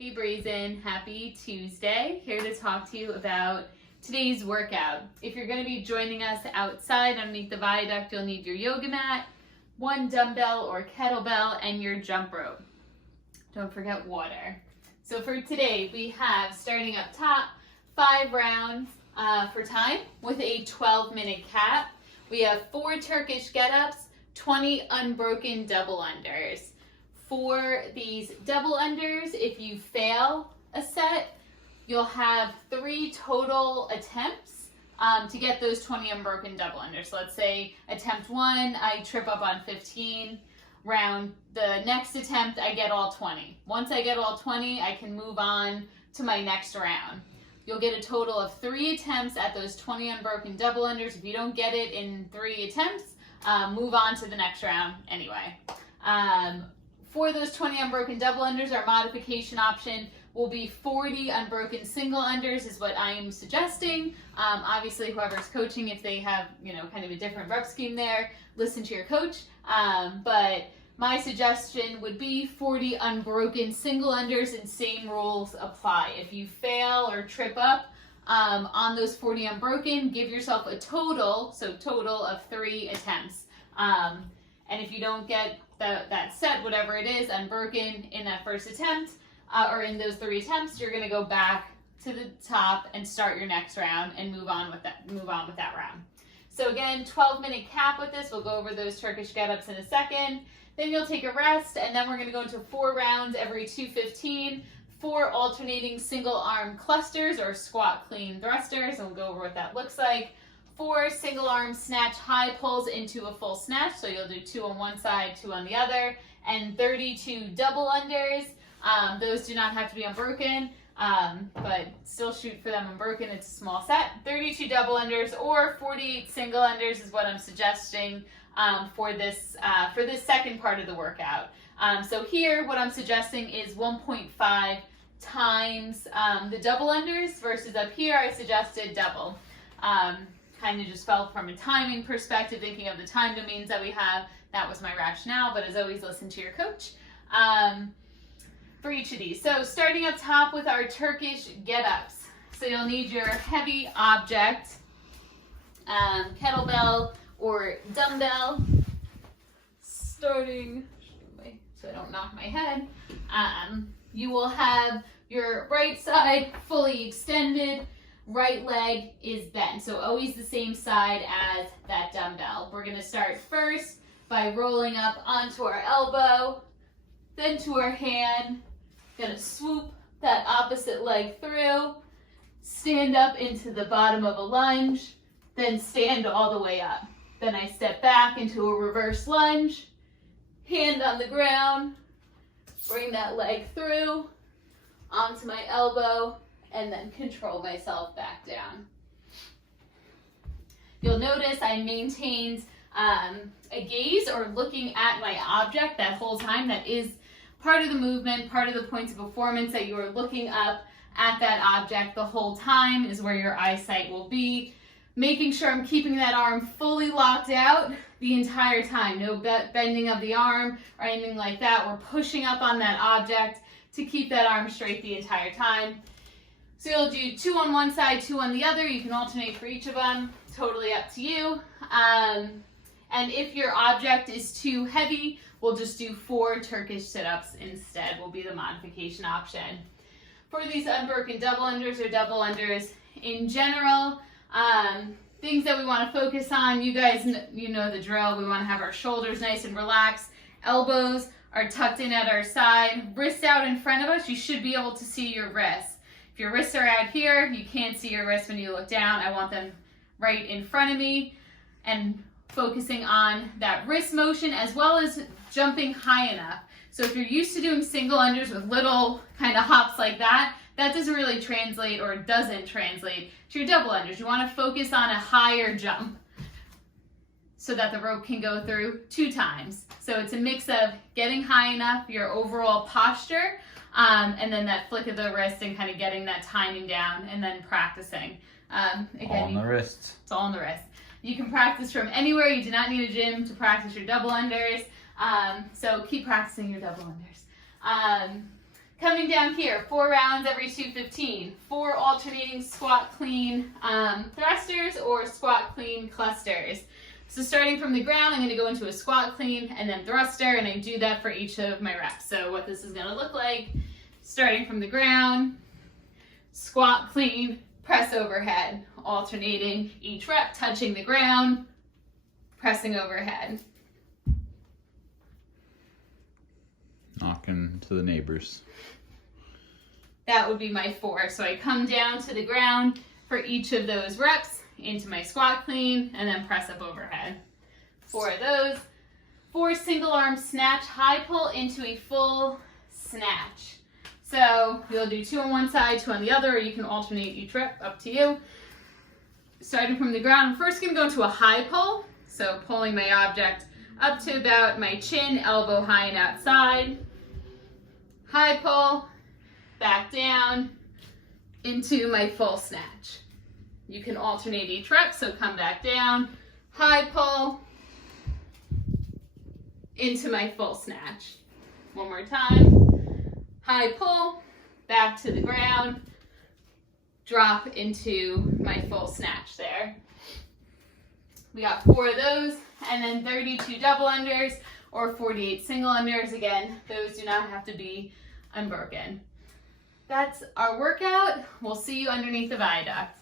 Hey Brazen, happy Tuesday. Here to talk to you about today's workout. If you're going to be joining us outside underneath the viaduct, you'll need your yoga mat, one dumbbell or kettlebell, and your jump rope. Don't forget water. So for today, we have, starting up top, 5 rounds for time with a 12-minute cap. We have 4 Turkish Get-Ups, 20 unbroken double unders. For these double unders, if you fail a set, you'll have 3 total attempts to get those 20 unbroken double unders. So let's say attempt 1, I trip up on 15. The next attempt, I get all 20. Once I get all 20, I can move on to my next round. You'll get a total of 3 attempts at those 20 unbroken double unders. If you don't get it in 3 attempts, move on to the next round anyway. For those 20 unbroken double unders, our modification option will be 40 unbroken single unders is what I am suggesting. Obviously, whoever's coaching, if they have, kind of a different rep scheme there, listen to your coach. But my suggestion would be 40 unbroken single unders and same rules apply. If you fail or trip up on those 40 unbroken, give yourself a total of 3 attempts. And if you don't get that set, whatever it is, unbroken in that first attempt, or in those 3 attempts, you're going to go back to the top and start your next round and move on with that round. So again, 12-minute cap with this. We'll go over those Turkish Get-Ups in a second. Then you'll take a rest, and then we're going to go into 4 rounds every 2:15, 4 alternating single arm clusters or squat clean thrusters, and we'll go over what that looks like. 4 single arm snatch high pulls into a full snatch, so you'll do 2 on one side, 2 on the other, and 32 double unders. Those do not have to be unbroken, but still shoot for them unbroken. It's a small set. 32 double unders or 48 single unders is what I'm suggesting for this second part of the workout. So here, what I'm suggesting is 1.5 times the double unders versus up here I suggested double. Kind of just felt from a timing perspective, thinking of the time domains that we have. That was my rationale, but as always, listen to your coach for each of these. So starting up top with our Turkish Get-Ups. So you'll need your heavy object, kettlebell or dumbbell. Starting, so I don't knock my head. You will have your right side fully extended. Right leg is bent, so always the same side as that dumbbell. We're going to start first by rolling up onto our elbow, then to our hand. Going to swoop that opposite leg through, stand up into the bottom of a lunge, then stand all the way up. Then I step back into a reverse lunge, hand on the ground, bring that leg through, onto my elbow, and then control myself back down. You'll notice I maintained a gaze or looking at my object that whole time. That is part of the movement, part of the points of performance, that you are looking up at that object the whole time is where your eyesight will be. Making sure I'm keeping that arm fully locked out the entire time. No bending of the arm or anything like that. We're pushing up on that object to keep that arm straight the entire time. So you'll do 2 on one side, 2 on the other. You can alternate for each of them. Totally up to you. And if your object is too heavy, we'll just do 4 Turkish sit-ups instead, will be the modification option. For these unbroken double unders or double unders in general, things that we want to focus on, you guys know the drill. We want to have our shoulders nice and relaxed. Elbows are tucked in at our side. Wrists out in front of us. You should be able to see your wrists. If your wrists are out here, you can't see your wrists when you look down. I want them right in front of me and focusing on that wrist motion as well as jumping high enough. So if you're used to doing single unders with little kind of hops like that, that doesn't really translate or doesn't translate to your double unders. You want to focus on a higher jump so that the rope can go through 2 times. So it's a mix of getting high enough, your overall posture, and then that flick of the wrist and kind of getting that timing down and then practicing. Again, all on the wrist. It's all on the wrist. You can practice from anywhere. You do not need a gym to practice your double unders. So keep practicing your double unders. Coming down here, 4 rounds every 215. 4 alternating squat clean thrusters or squat clean clusters. So starting from the ground, I'm going to go into a squat clean and then thruster, and I do that for each of my reps. So what this is going to look like, starting from the ground, squat clean, press overhead, alternating each rep, touching the ground, pressing overhead. Knocking to the neighbors. That would be my 4. So I come down to the ground for each of those reps, into my squat clean, and then press up overhead. 4 of those. 4 single arm snatch high pull into a full snatch. So you'll do 2 on one side, 2 on the other, or you can alternate each rep, up to you. Starting from the ground, I'm first going to go into a high pull. So pulling my object up to about my chin, elbow high and outside. High pull, back down, into my full snatch. You can alternate each rep, so come back down, high pull, into my full snatch. One more time, high pull, back to the ground, drop into my full snatch there. We got 4 of those, and then 32 double unders or 48 single unders. Again, those do not have to be unbroken. That's our workout. We'll see you underneath the viaduct.